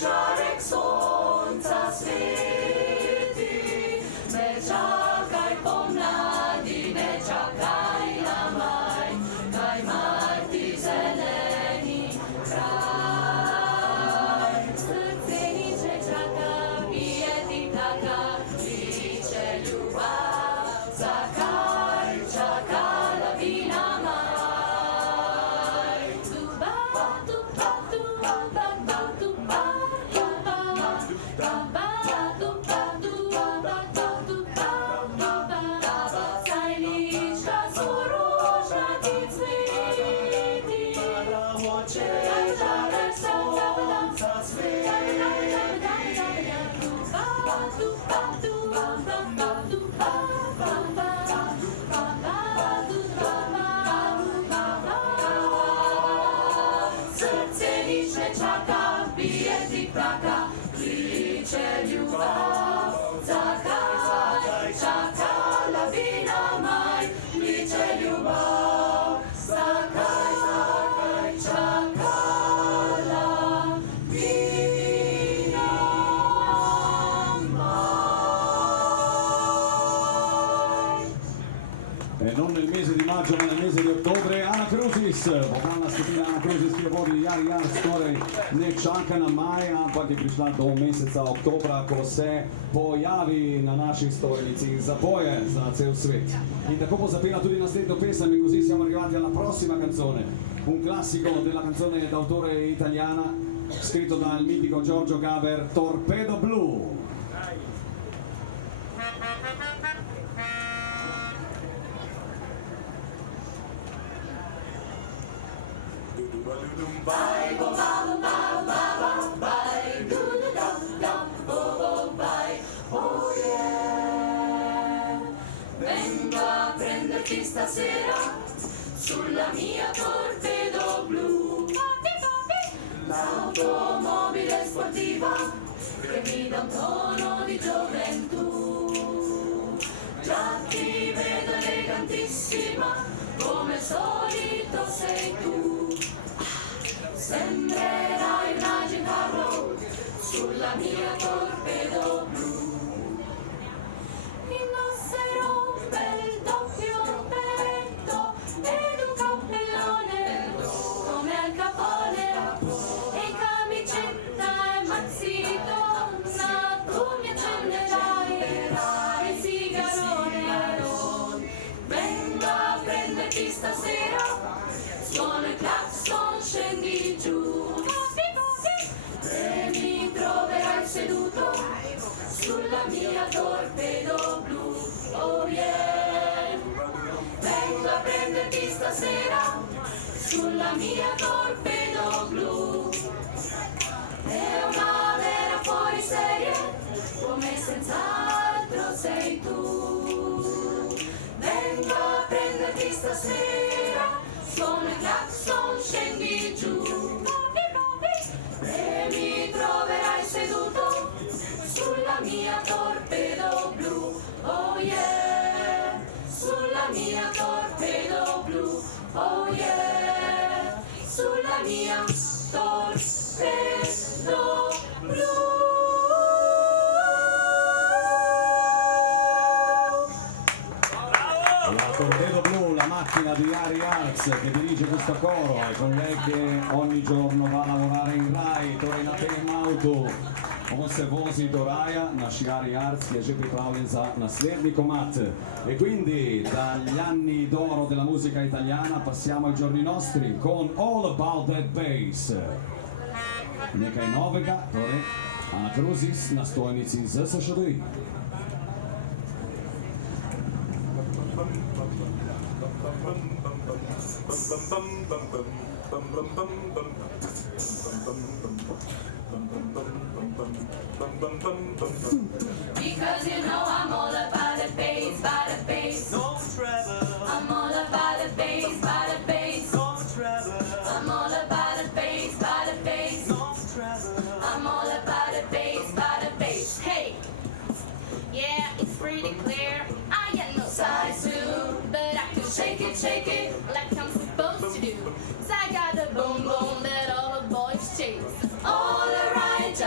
żarek słońca świeci, nie czekaj pomladi, nie czekaj na maj, kaj marti zeleni kraj. Serce nicze czeka, bije ti taka, licze ljubav, zakaj czeka lawina maj. Serce liczne czeka, bije ti plaka, licze ljubav, zakaj czeka lawina maj, licze ljubav, zakaj czeka lawina maj. E non nel mese di maggio ma nel mese di ottobre Ana Kruzis, vokalna skupina Ana Kruzis, ki jo vodi Jari Jarc, torej ne čaka na maj, ampak je prišla do meseca oktobra, ko se pojavi na naši stojnici, zapoje za cel svet. In tako bo zapela tudi naslednjo pesem in così siamo arrivati alla prossima canzone, un classico della canzone d'autore italiana, scritto dal mitico Giorgio Gaber, Torpedo Blu. Vai bo ba ba ba ba vai, du du dum dum bo bo vai, oh yeah. Vengo a prenderti stasera sulla mia torpedo blu, l'automobile sportiva che mi dà un tono di gioventù. Già ti vedo elegantissima, come al solito sei tu. Sembrerai una Giancarlo sulla mia torpedo blu. Indosserò un bel doppio petto ed un cappellone come Al Capone e camicetta e mazzitonna. Tu mi accenderai il sigarone. Vengo a prenderti stasera, suona il clacson, scendi giù e mi troverai seduto sulla mia torpedo blu, oh yeah. Vengo a prenderti stasera sulla mia torpedo blu. È una vera fuoriserie, come senz'altro sei tu. Vengo a prenderti stasera, suona il clacson, scendi giù e mi troverai seduto sulla mia torpedo blu, oh yeah. Sulla mia torpedo blu, oh yeah. Sulla mia torpedo blu. La Torpedo Blu, la macchina di Jari Jarc che dirige questo coro, e con lei che ogni giorno va a lavorare in Rai, torej na tem avtu. On se vozi do raja, naš Jari Jarc je že pripravljen za naslednji komad. E quindi dagli anni d'oro della musica italiana passiamo ai giorni nostri con All About That Bass. Nekaj novega, torej Ana Kruzis na stojnici ZSŠD. Because you know I'm all about the bass, by the bass. No trouble, I'm all about the bass, by the bass. no trouble, I'm all about the bass, by the bass. no trouble. I'm all about the bass, by the bass. Hey, yeah, it's pretty clear. I got no size too, but I can shake it like I'm supposed to do. 'Cause I got the boom boom that all the boys chase. All right,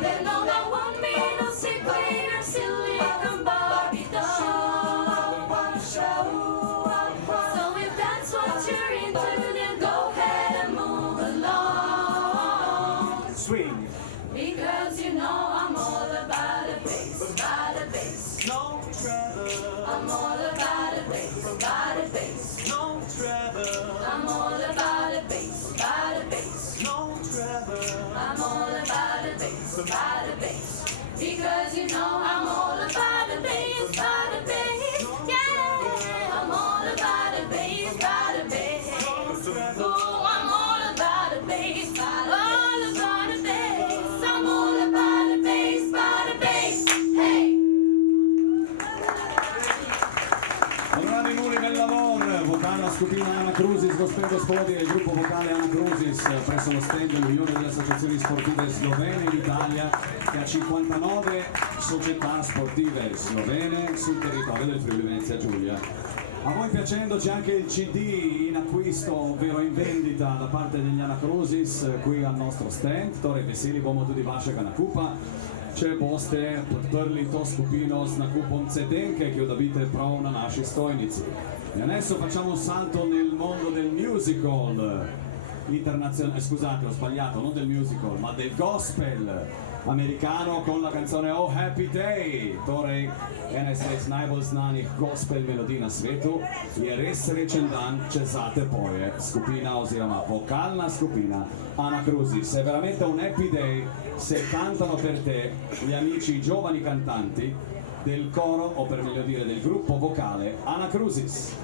They know that won't be no secret or silicon Barbie doll. So if that's what you're into, then go ahead and move along. Swing. Because you know I'm all about the bass, about the bass. No trouble. I'm all about the bass, about the bass. No trouble. I'm all about the bass, about the bass. No trouble. I'm all about the bass, about the bass. Because you know I'm all about the bass, about the bass. Yeah, I'm all about the bass, about the bass. Oh, I'm all about the bass, all about the bass. I'm all about the bass, about the bass. Hey! Onorati muri del lavoro, vocale a scopina Ana Crucis, gospel gospodi del gruppo vocale Ana Crucis presso lo stand dell'Unione delle Associazioni Sportive Slovene in Italia, che ha 59 società sportive slovene sul territorio del Friuli Venezia Giulia. A voi piacendo c'è anche il CD in acquisto, ovvero in vendita da parte degli Ana Crucis qui al nostro stand, torej veseli bomo tudi vašega nakupa. Če boste podprli to skupino z nakupom CD-nke, ki jo dobite prav na naši stojnici. E adesso facciamo un salto nel mondo del musical internazionale, scusate ho sbagliato, non del musical, ma del gospel americano con la canzone Oh Happy Day. Torej, ena izmed najbolj znanih gospel melodij na svetu je Res srečen dan, če zate poje skupina oziroma vokalna skupina Ana Crucis. È veramente un happy day se cantano per te gli amici i giovani cantanti del coro, o per meglio dire del gruppo vocale Ana Crucis.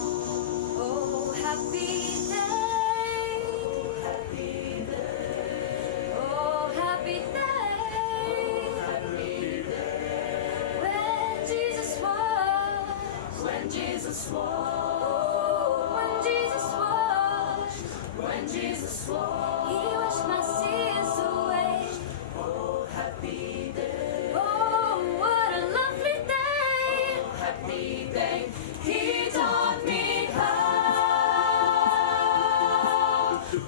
Oh, happy day. Happy day. Oh, happy day. Happy day. When Jesus was. When Jesus was. When Jesus was. When Jesus was. He washed my sins away. Oh, happy day. Oh, what a lovely day. Oh, happy day. He taught me how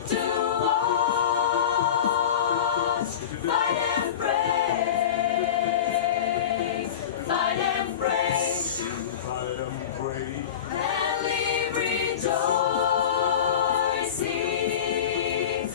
to walk, fight and pray, fight and pray, Fight and pray. and live rejoicing,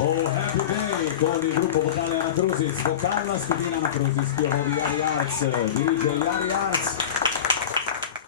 Oh, Happy Day con il gruppo vocale Anacrusis, vocale mascolina Anacrusis, chiovo di Yari Arts, dirige Yari Arts.